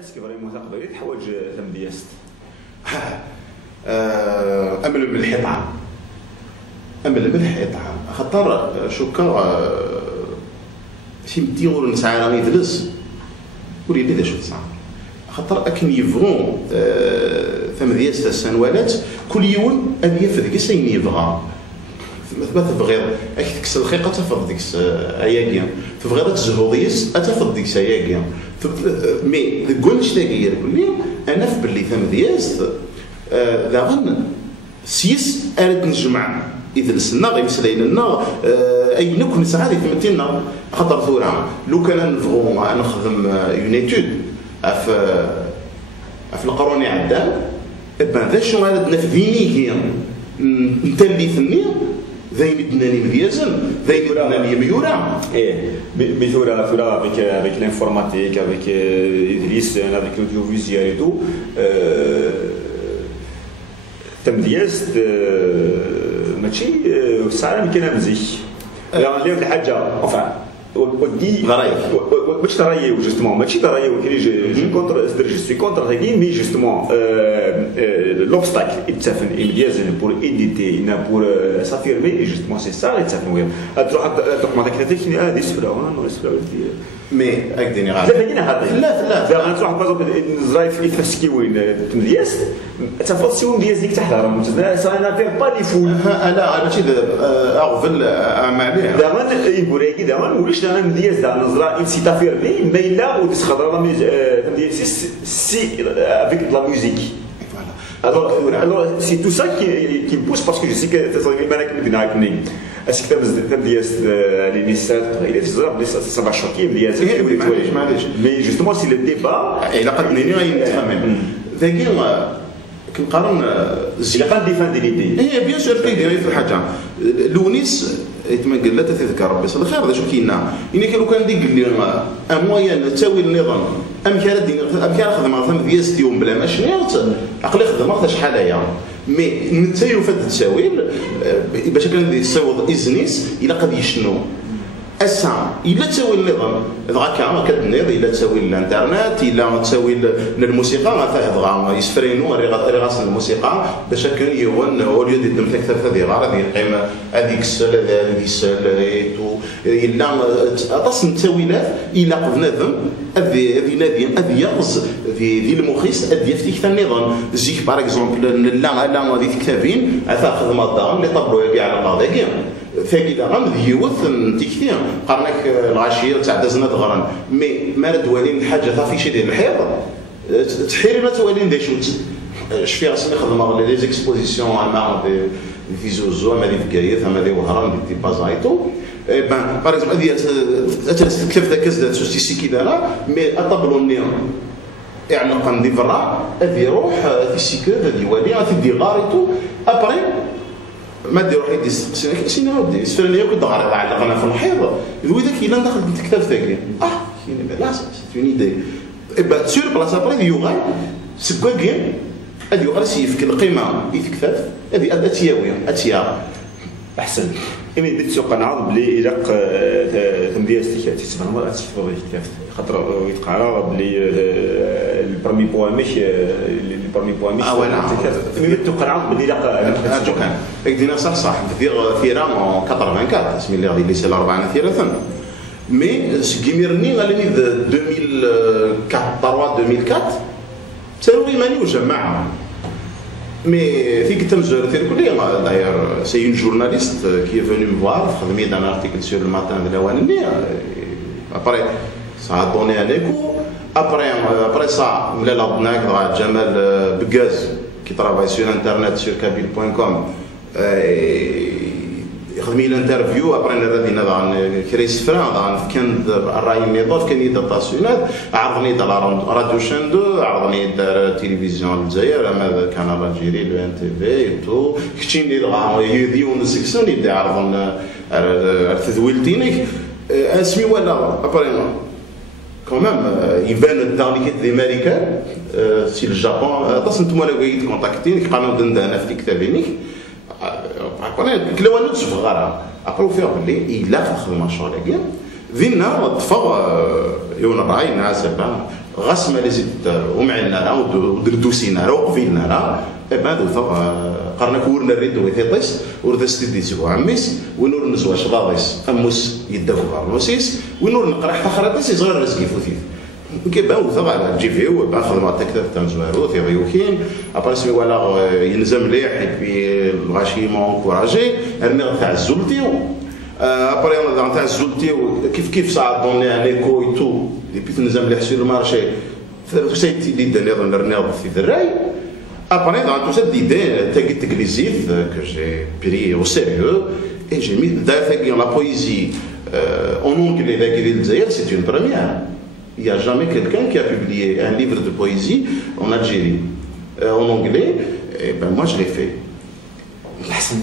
اسكي فريمون تقدري تحوج تمدياست امل الملح يطعم امل الملح يطعم خاطر شوكا شي مديور نسعى راني يدلس وليدي ذا شو تصعب خاطر اكن يفغون ثم دياس السنوالات كل يوم ابي يفد كيس اين يبغى ما تبغيض اكتكس الخيقه تفض ديك اياكيا تبغيض تزهو ديس اتفض ديك اياكيا مي كلش تاكيا كلي انا في باللي ثم دياس داغن سيس ارد نجمع اذا السنه غيمسلاين لنا اي نكون سعادي تمتينا خاطر ثوره لو كان نبغوا نخدم اون ايتود في القرون عدام بان ذا شنو غادي نفذيني هي نتلي ثني ذاين دناني مديازن ذاين دناني ميورا بثورة avec l'informatique avec Idriss avec l'audiovisuel et tout تمدياز ماشي ساعه كاينه مزيك يعني الحاجه enfin ودي باش ترايو جوستومون ماشي ترايو كي جي كونتر جو سوي كونتر هاكي مي جوستومون لوبستاكل يتسافن مديازن بور ايديتي بور سافيرمي جوستومون سي سا يتسافن وين تروح مع داك الثاني هذه سفله وانا سفله مي اكديني غادي لا تروح باغ نزرايف يتفسكي وين تمدياس تفضل سيون دياز ديك تحضر انا فير با لي فول انا ماشي اغفل عليه دابا يبوريكي دابا وليش انا مدياز دا نزرا سي تافيرمي ميلا وديس خضر مدياس سي افيك لا ميوزيك alors c'est tout ça qui me pousse parce que je sais que est-ce que تمدياس لي نسات غير تزرب ça va choquer مدياس mais justement c'est le débat الى قد نيني غيتفهم ذاكي كنقارن الى قد ديفان دي ليدي هي بيان سور كيدير في الحاجه لونيس يتمقل لا تذكر ربي صلى الخير هذا شو كاينه يعني لو كان ديك لي امويا تساوي النظام ام كان خدمه ثم ديال يوم بلا ما شنيرت عقلي خدمه حتى شحال هي مي انت يوفد التساويل باش كان يصوض ازنيس الى قد يشنو اسا الا تساوي النظام دغا كتنيض الا تساوي الانترنت الا تساوي الموسيقى فهضغا يسفرينو ريغاس الموسيقى باش كان يوان اوليو دي دم اكثر هذه غاره ديال القيمه هذيك السل هذه السل ايتو الا اطاس التاويلات الا بنادم هذه نادي هذه يغز في المخيس هذه في حتى النظام زيك باغ اكزومبل لا هذه كتابين عفا خدمه دار لي طابلو كاع على قضايا ثاقي داغن ديوث نتيكتي قرنك العشيه تاع دازنا دغران مي ما دوالين الحاجه صافي شي ديال الحيض تحيري ما توالين دي شوت شفي راسني خدمه لي زيكسبوزيسيون مع في زوزو ما دي فكايه ما دي وهران دي بازايتو بان باغ اكزومبل هذه كيف ذاك زاد سوستيسي كي دارا مي اطبلو النيون يعني قندي فرا هذه يروح في السيكو هذه والي غادي دي غاريتو ابري ما دير روح يدي سينا ودي سفرني كنت غير علقنا في الحيض يقول ذاك الا دخل الكتاب ذاك كاين لا سي اون ايدي با سور بلاصه بري يوغا سكوكين هذه يوغا سيفك القيمه يتكتف هذه اتياويه اتيا احسن ايمن بيت سوق نعرض بلي الى تمدياس تيسبر ما تيسبر الكتاب خاطر يتقرا بلي البرمي بواميش البرمي بواميش ولا ميت تقرا بلي لا كان دينا صح ثيرا 84 اسمي اللي غادي ليسي الاربعه ثيرا مي سكيميرني غالني 2004 2004 تساوي ماني وجمعها Mais في كتاب زهرتي كلية d'ailleurs c'est une journaliste qui est venue me voir خدمي dans un article sur le matin de l'Awanini après ça a donné un écho après ça ملا لابناك Jamal Begaz qui travaille sur internet sur kabyle.com خدمي الانترفيو ابري ردينا دان كريس فران دان كان الراي النظام كان يدطاسيونات عرضني دار راديو شان 2 عرضني دار تلفزيون الجزائر هذا كان الجيري لو ان تي في تو كتشيني دغا يديون سيكسيون يدي عرضنا تذويلتينيك اسمي ولا ابري كومام يبان دان ليكيت دي امريكان سي الجابون تصنتم ولا بغيت كونتاكتيني قانون دندانه في كتابينيك كلاوانو تفغرها ابرو فيها بلي الا في الخدمه شغل كاع ذينا طفغ يوم الراي ناس غاس ما لازم ومعنا ودردوسينا وقفينا بعد قرنا كورنا الريد ويثيطيس ورد ستديس وعميس ونور نزوا شبابيس اموس يداو بارلوسيس ونور نقرا حتى خراطيس صغير رزقي فوتيف كيبان وثبع جي في او باخذ مع تكتر تنزوارو تيغيوكين ابارسي ولا ينزم مليح في الغاشيمون كوراجي ارمي تاع الزولتي ابري انا تاع الزولتي كيف صعد دوني على كوي تو دي بيت نزم مليح سي المارشي سيتي دي دنيا نرنيض في الراي Après, dans toute cette idée technicienne que j'ai pris au sérieux, et j'ai mis d'ailleurs la poésie en anglais c'est une première. Il n'y a jamais quelqu'un qui a publié un livre de poésie en Algérie en anglais, et ben moi je l'ai fait. Merci.